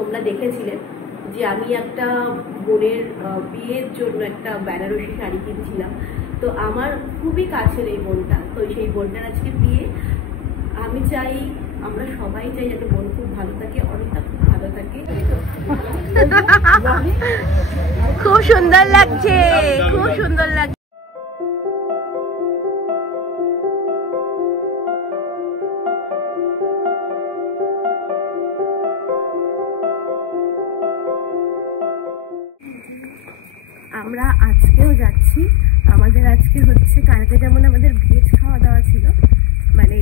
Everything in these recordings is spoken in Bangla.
তোমরা দেখেছিলে যে আমি একটা বোনের বিয়ের জন্য একটা বেনারসি শাড়ি কিনছিলাম। তো আমার খুবই কাছের এই বোনটা, তো সেই বোনটার আজকে বিয়ে। আমি চাই, আমরা সবাই চাই যাতে বোন খুব ভালো থাকে, অনেকটা খুব ভালো থাকে। খুব সুন্দর লাগছে, খুব সুন্দর লাগছে। আমরা আজকেও যাচ্ছি। আমাদের আজকে হচ্ছে, কালকে যেমন আমাদের ভেজ খাওয়া দাওয়া ছিল, মানে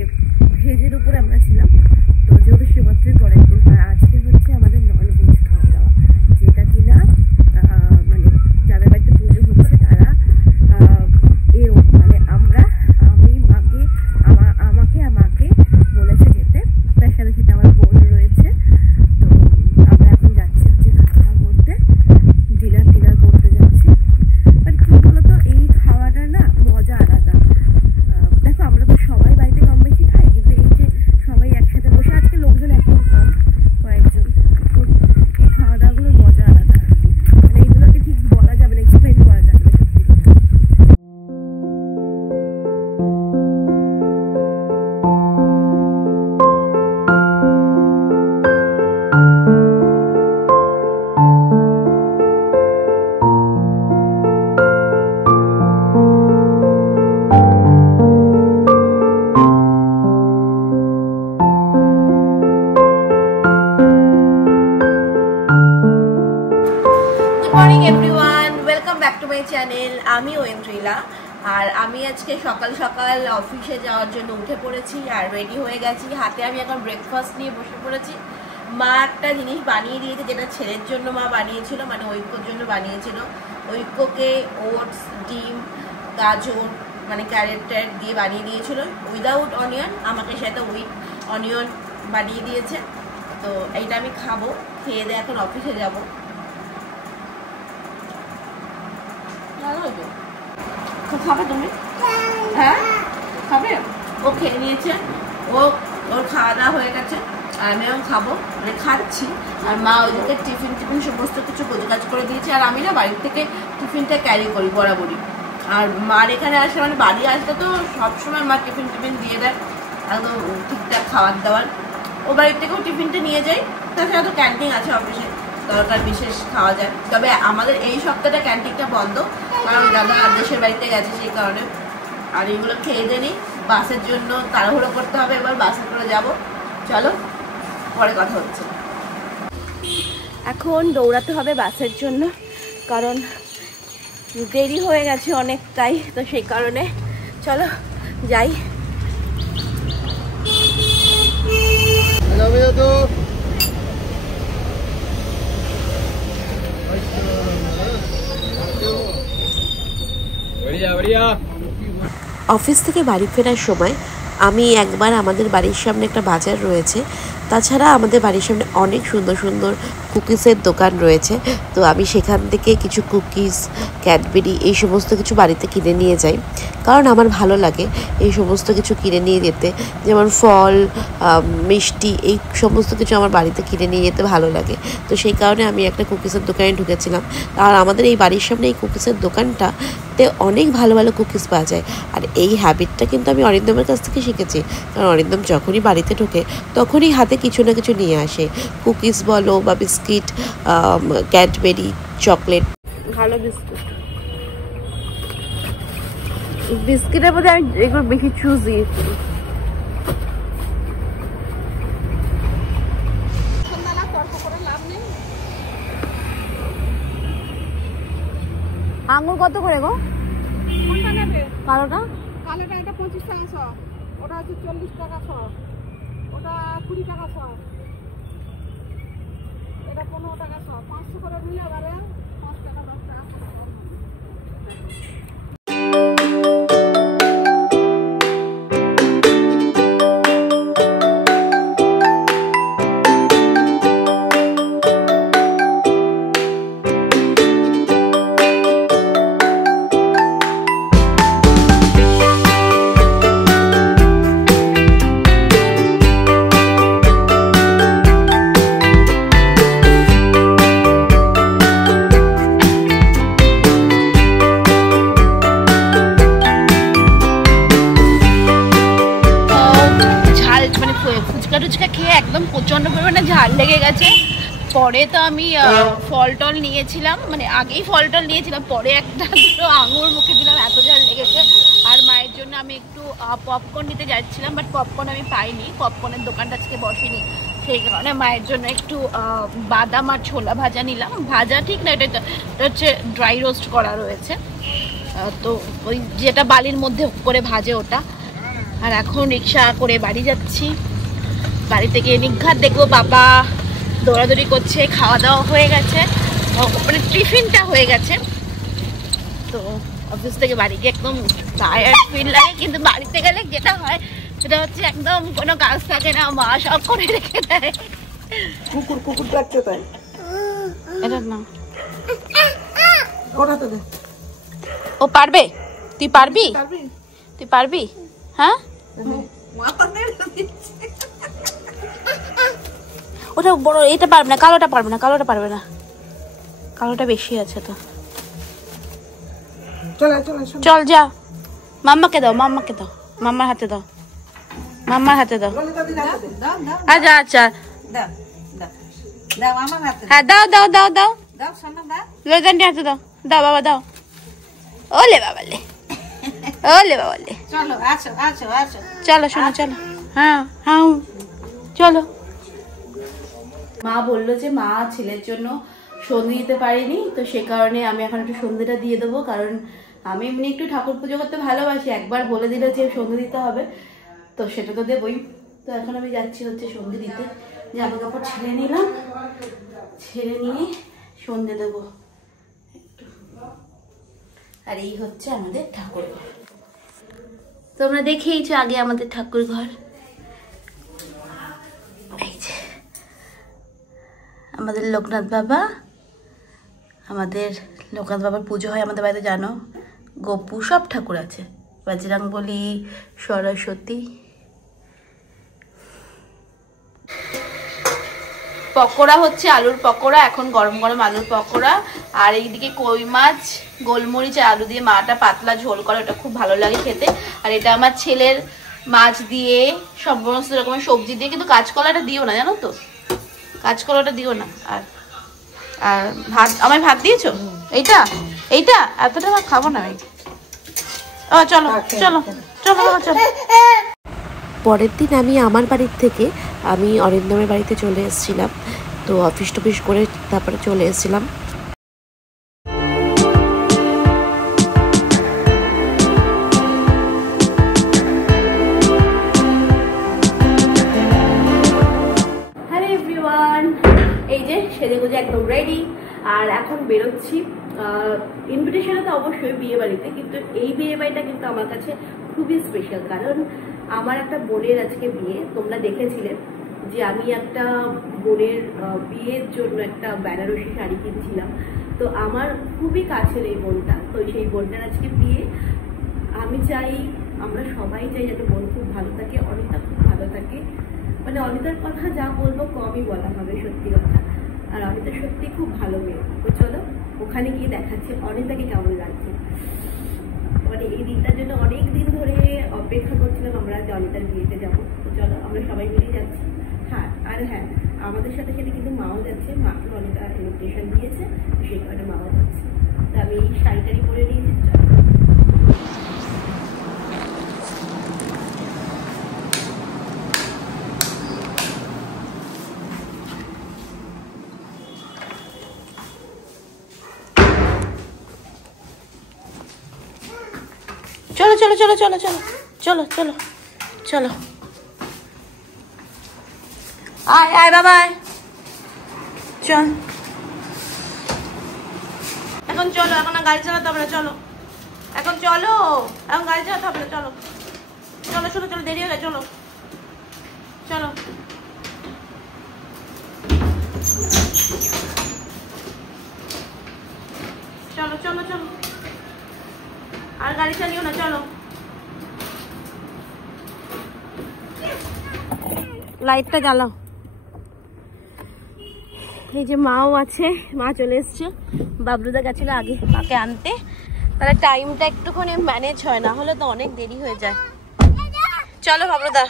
ভেজের উপরে আমরা ছিলাম, তো যেহেতু শিবরাত্রির পরের দিন, আর আজকে হচ্ছে আমাদের নন ভেজ খাওয়া দাওয়া, যেটা কিনা মানে যাদের বাড়িতে পুজো হচ্ছে তারা মানে আমি মাকে আমাকে আর মাকে বলেছে যেতে, তার সাথে সাথে আমার বোন রয়েছে। তো আমরা এখন যাচ্ছি হচ্ছে খাওয়া করতে, ডিনার করতে যাচ্ছি। বাট কি বলতো, এই খাওয়াটা না মজা আলাদা। দেখো আমরা তো সবাই বাড়িতে কম বেশি খাই, কিন্তু এই যে সবাই একসাথে বসে, আজকে লোকজন এখন কম, কয়েকজন, এই খাওয়া দাওয়াগুলোর মজা আলাদা। মানে এইগুলোকে ঠিক বলা যাবে না, এক্সপ্লেন করা যাবে না সত্যি কথা। চ্যানেল, আমি ঐন্দ্রিলা। আর আমি আজকে সকাল সকাল অফিসে যাওয়ার জন্য উঠে পড়েছি আর রেডি হয়ে গেছি। হাতে আমি এখন ব্রেকফাস্ট নিয়ে বসে পড়েছি। মা একটা জিনিস বানিয়ে দিয়েছে, যেটা ছেলের জন্য মা বানিয়েছিল, মানে ঐক্যর জন্য বানিয়েছিল। ঐক্যকে ওটস, ডিম, গাজর, মানে ক্যারেট ট্যারেট দিয়ে বানিয়ে দিয়েছিল উইদাউট অনিয়ন। আমাকে সেটা উইথ অনিয়ন বানিয়ে দিয়েছে। তো এইটা আমি খাবো, খেয়ে দিয়ে এখন অফিসে যাবো। খাবে তুমি? হ্যাঁ খাবে। ও খেয়ে নিয়েছে, ওর খাওয়া দাওয়া হয়ে গেছে, আর আমি এখন খাবো, মানে খাচ্ছি। আর মা ওইদিকে টিফিন সমস্ত কিছু গোছগাছ করে দিয়েছে। আর আমি না বাড়ির থেকে টিফিনটা ক্যারি করি বরাবরই। আর মার এখানে আসে, মানে বাড়ি আসলে তো সবসময় মা টিফিন দিয়ে দেয়, একদম ঠিকঠাক খাবার দাবার। ও বাড়ির থেকেও টিফিনটা নিয়ে যাই, তাছাড়া তো ক্যান্টিন আছে অফিসে, দরকার বিশেষ খাওয়া যায়। তবে আমাদের এই সপ্তাহটা ক্যান্টিনটা বন্ধ, কারণ দাদা দেশের বাড়িতে গেছে সেই কারণে। আর এগুলো খেয়ে দেনি, বাসের জন্য তাড়াহুড়ো করতে হবে, এবার বাসে করে যাব। চলো পরে কথা হচ্ছে। এখন দৌড়াতে হবে বাসের জন্য, কারণ দেরি হয়ে গেছে অনেকটাই, তো সেই কারণে চলো যাই। অফিস থেকে বাড়ি ফেরার সময় আমি একবার, আমাদের বাড়ির সামনে একটা বাজার রয়েছে, তাছাড়া আমাদের বাড়ির সামনে অনেক সুন্দর সুন্দর কুকিজের দোকান রয়েছে। তো আমি সেখান থেকে কিছু কুকিজ, ক্যাডবেরি এই সমস্ত কিছু বাড়িতে কিনে নিয়ে যাই, কারণ আমার ভালো লাগে এই সমস্ত কিছু কিনে নিয়ে যেতে। যেমন ফল, মিষ্টি, এই সমস্ত কিছু আমার বাড়িতে কিনে নিয়ে যেতে ভালো লাগে। তো সেই কারণে আমি একটা কুকিজের দোকানে ঢুকেছিলাম। আর আমাদের এই বাড়ির সামনে এই কুকিজের দোকানটাতে অনেক ভালো ভালো কুকিজ পাওয়া যায়। আর এই হ্যাবিটটা কিন্তু আমি অরিন্দমের কাছ থেকে শিখেছি, কারণ অরিন্দম যখনই বাড়িতে ঢোকে তখনই হাতে কিছু না কিছু নিয়ে আসে, কুকিজ বলো বা বিস্কিট, ক্যাডবেরি, চকলেট। ভালো বিস্কিটের মধ্যে আমি এগুলো বেশি চুজি। আঙুর কত করে গো? কালোটা? কালোটা এটা 25 টাকা শ, ওটা হচ্ছে 40 টাকা শ, ওটা 20 টাকা শ, এটা 15 টাকা শ। 500 করে নিলে এবারে 5 টাকা 10 টাকা। ঝাল লেগে গেছে। পরে তো আমি ফল টল নিয়েছিলাম, মানে আগেই ফল টল নিয়েছিলাম, পরে একটা দুটো আঙুর মুখে দিলাম, এত ঝাল লেগেছে। আর মায়ের জন্য আমি একটু পপকর্ন নিতে যাচ্ছিলাম, বাট পপকর্ন আমি পাইনি, পপকর্নের দোকানটা আজকে বসেনি, সেই কারণে মায়ের জন্য একটু বাদাম আর ছোলা ভাজা নিলাম। ভাজা ঠিক না, এটা হচ্ছে ড্রাই রোস্ট করা রয়েছে, তো ওই যেটা বালির মধ্যে করে ভাজে ওটা। আর এখন রিক্সা করে বাড়ি যাচ্ছি, বাড়ি থেকে নিঘাত দেখবো। বাবা দৌড়াদৌড়ি করছে, খাওয়া দাওয়া হয়ে গেছে, মানে টিফিনটা হয়ে গেছে, তো অফিস থেকে বাড়ি গিয়ে একদম টায়ার্ড ফিল লাগে। কিন্তু বাড়িতে গেলে যেটা হয় সেটা হচ্ছে একদম কোনো কাজ থাকে না, মা সব করে রেখে দেয়। কুকুর কুকুর ডাকতে তাই এটা না, ওটাতে দে। ও পারবে? তুই পারবি? তুই পারবি? হ্যাঁ, ওটা বড়, এটা পারবে না, কালোটা পারবে না, কালোটা পারবে না, কালোটা বেশি আছে তো। চল যা, মাম্মাকে দাও, মাম্মাকে দাও, মাম্মার হাতে দাও, মাম্মার হাতে দাও। আচ্ছা আচ্ছা, হ্যাঁ দাও দাও দাও দাও, লজানটি হাতে দাও, দাও বাবা দাও। ওলে বাবা লে, ওলে বাবা লে, চলো আসো আসো আসো, চলো শোনো চলো, হ্যাঁ হ্যাঁ চলো। মা বললো যে মা ছেলের জন্য সন্ধে দিতে পারিনি, তো সে কারণে আমি এখন একটু সন্ধেটা দিয়ে দেবো, কারণ আমি এমনি একটু ঠাকুর পুজো করতে ভালোবাসি, একবার বলে দিল যে সন্ধে দিতে হবে, তো সেটা তো দেবই। তো এখন আমি যাচ্ছি হচ্ছে সন্ধে দিতে, জামা কাপড় ছেড়ে নিলাম, ছেড়ে নিয়ে সন্ধে দেবো। আর এই হচ্ছে আমাদের ঠাকুর ঘর, তোমরা দেখেইছো আগে আমাদের ঠাকুর ঘর। এই যে আমাদের লোকনাথ বাবা, আমাদের লোকনাথ বাবার পুজো হয় আমাদের বাড়িতে, জানো, গোপু সব ঠাকুর আছে, বজরংবলী, সরস্বতী। পকোড়া হচ্ছে আলুর পকোড়া, এখন গরম গরম আলুর পকোড়া। আর এইদিকে কই মাছ গোলমরিচ আর আলু দিয়ে মাটা পাতলা ঝোল করে, ওটা খুব ভালো লাগে খেতে। আর এটা আমার ছেলের মাছ দিয়ে সমস্ত রকমের সবজি দিয়ে, কিন্তু কাঁচকলাটা দিও না জানো তো, কাঁচকলাটা দিও না। আর আর ভাত, আমায় ভাত দিয়েছো? এইটা এইটা এতটা ভাত খাবো না আমি। ও চলো চলো চলো চলো। পরের দিন আমি আমার বাড়ির থেকে আমি অরিন্দমের বাড়িতে চলে এসেছিলাম, তো অফিস টফিস করে তারপরে চলে এসেছিলাম। হ্যালো এভরিওয়ান, এই যে সেজেগুজে একদম রেডি, আর এখন বেরোচ্ছি। ইনভিটেশনে তো অবশ্যই বিয়ে বাড়িতে, কিন্তু এই বিয়ে বাড়িটা কিন্তু আমার কাছে খুবই স্পেশাল, কারণ আমার একটা বোনের আজকে বিয়ে। তোমরা দেখেছিলে যে আমি একটা বোনের বিয়ের জন্য একটা বেনারসি শাড়ি কিনছিলাম, তো আমার খুবই কাছের এই বোনটা, তো সেই বোনটার আজকে বিয়ে। আমি চাই, আমরা সবাই চাই যাতে বোন খুব ভালো থাকে, অনিতা খুব ভালো থাকে, মানে অনিতার কথা যা বলবো কমই বলা হবে, সত্যি কথা। আর অনিতা সত্যি খুব ভালো মেয়ে। তো চলো ওখানে গিয়ে দেখাচ্ছি অনিতাকে কেমন লাগছে। মানে এই দিনটার জন্য অনেক দিন ধরে অপেক্ষা করছিলাম আমরা যে অনিতার বিয়েতে যাবো, তো চলো আমরা সবাই মিলে যাচ্ছি। হ্যাঁ, আর হ্যাঁ, আমাদের সাথে সাথে কিন্তু মাও যাচ্ছে, মাকে অনিতা ইনভিটেশন দিয়েছে, সেই কারণে মাও যাচ্ছে। তো আমি এই শাড়িটারি পরে নিয়েছি। চলো চলো চলো চলো চলো চলো চলো চলো, আয় আয় বাবা চল। এখন চলো, এখন আর গাড়ি চালাতে হবে না, চলো এখন চলো, এখন গাড়ি চালাতে হবে না, চলো চলো চলো চলো, দেরি হয়ে গেছে, চলো চলো। চলো চলো চলো, আর গাড়ি চালিও না, চলো। লাইটটা জ্বালাও। এই যে মাও আছে, মা চলে এসছে, বাবলুদা গেছিল আগে মাকে আনতে, তাহলে টাইমটা একটুখানি ম্যানেজ হয়, না হলে তো অনেক দেরি হয়ে যায়। চলো বাবলুদা,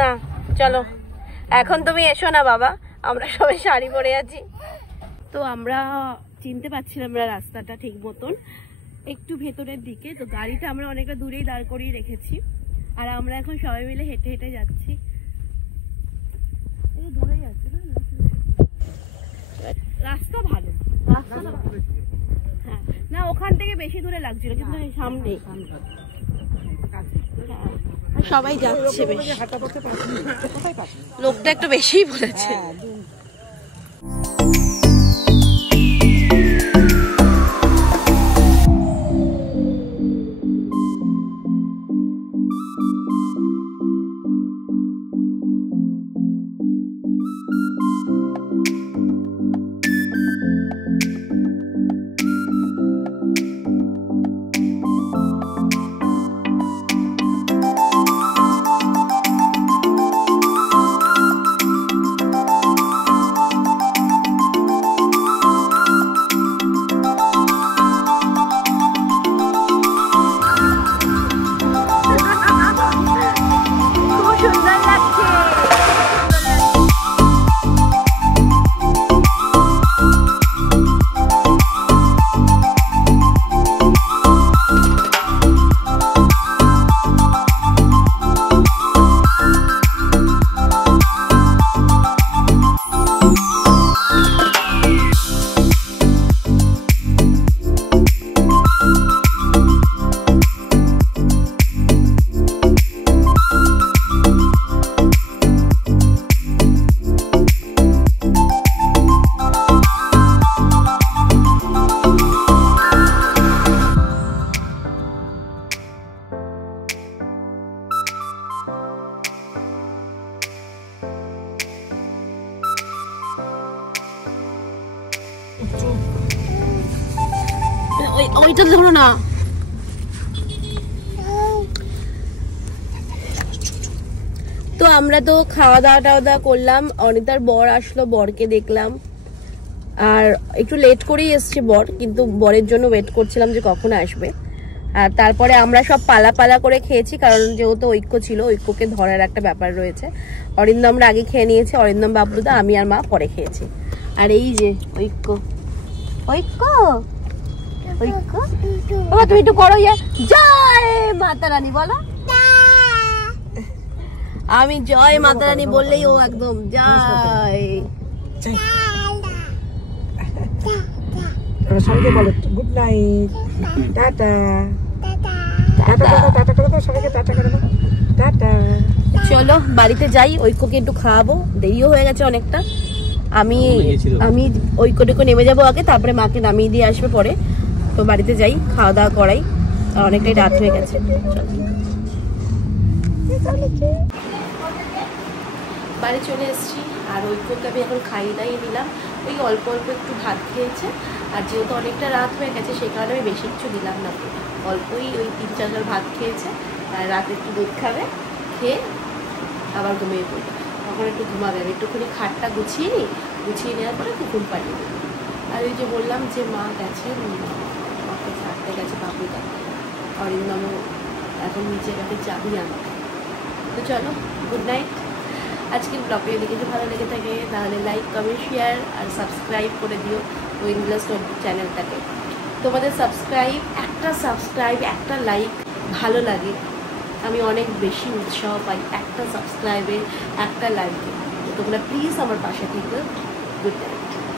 না চলো এখন তুমি এসো না বাবা, আমরা সবাই শাড়ি পরে আছি। তো আমরা চিনতে পারছিলাম না রাস্তাটা ঠিক মতন, একটু ভেতরের দিকে। তো গাড়িটা আমরা অনেকটা দূরেই দাঁড় করিয়ে রেখেছি, আর আমরা এখন সবাই মিলে হেঁটে হেঁটে যাচ্ছি। দূরেই আছে রাস্তা, ভালো রাস্তা, হ্যাঁ না ওখান থেকে বেশি দূরে লাগছিল, কিন্তু সামনে সবাই যাচ্ছে বেশি, লোকটা একটু বেশিই বলেছে। ওইটা ধরো না, তো আমরা তো খাওয়া দাওয়া করলাম। অনিতার বর আসলো, বরকে দেখলাম, আর একটু লেট করেই এসছে বর, কিন্তু বরের জন্য ওয়েট করছিলাম যে কখন আসবে। আর তারপরে আমরা সব পালা পালা করে খেয়েছি, কারণ যেহেতু ঐক্য ছিল, ঐক্যকে ধরার একটা ব্যাপার রয়েছে। অরিন্দমরা আগে খেয়ে নিয়েছে, অরিন্দম বাবলুদা, আমি আর মা পরে খেয়েছি। আর এই যে ঐক্য, ঐক্য ঐক্য বাবা তুমি একটু করো, জয় মাতা রানী বলো। আমি জয় মাতা রানী বললেই ও একদম জয়। সবাইকে বলো good night, tata tata tata করে দাও সবাইকে, টাটা করে দাও, টাটা। চলো বাড়িতে যাই, ঐক্যকে একটু খাওয়াবো, দেরিও হয়ে গেছে অনেকটা। আমি ঐক্যটুকু নেমে যাবো আগে, তারপরে মাকে নামিয়ে দিয়ে আসবে পরে। তো বাড়িতে যাই, খাওয়া দাওয়া করাই, অনেকটাই রাত হয়ে গেছে। বাড়ি চলে এসেছি, আর ঐক্যকে আমি এখন খাইয়ে দাইয়ে দিলাম। ওই অল্প অল্প একটু ভাত খেয়েছে, আর যেহেতু অনেকটা রাত হয়ে গেছে সেই কারণে আমি বেশি কিছু দিলাম না, অল্পই ওই 3-4 ভাত খেয়েছে। আর রাতে একটু দুধ খাবে, খেয়ে আবার ঘুমিয়ে পড়বে। তখন একটু ঘুমাবে, আমি একটুখানি খাটটা গুছিয়ে নিই, গুছিয়ে নেওয়ার পরে কুকুর পাঠিয়ে দিই। আর ওই যে বললাম যে মা গেছে, মাকে ছাড়তে গেছে বাবুটা, অরিন্দমও এখন নিচে গেছে চাবি আমাকে। তো চলো গুড নাইট। আজকের ব্লগে যদি ভালো লেগে থাকে তাহলে লাইক, কমেন্ট, শেয়ার আর সাবস্ক্রাইব করে দিও উইনগ্লাস চ্যানেলটাকে। তোমাদের সাবস্ক্রাইব, একটা লাইক ভালো লাগে, আমি অনেক বেশি উৎসাহ পাই একটা সাবস্ক্রাইবে, একটা লাইকে। তোমরা প্লিজ আমার পাশে থেকো। Good night.